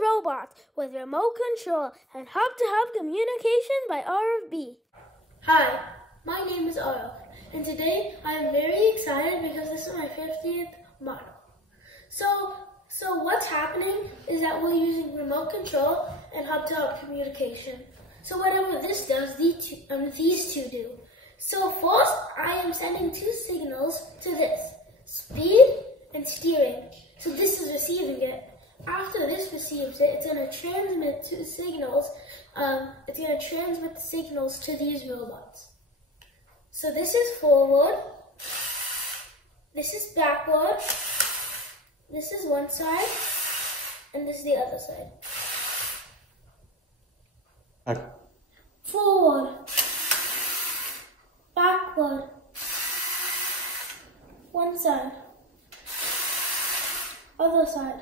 robots with remote control and hub-to-hub communication by RFB. Hi, my name is Arav, and today I am very excited because this is my 50th model. So what's happening is that we're using remote control and hub-to-hub communication. So whatever this does, these two do. So first, I am sending two signals to this, speed and steering. So this is receiving it. After this receives it, it's going to transmit the signals to these robots. So this is forward, this is backward, this is one side, and this is the other side. Forward, backward, one side, other side.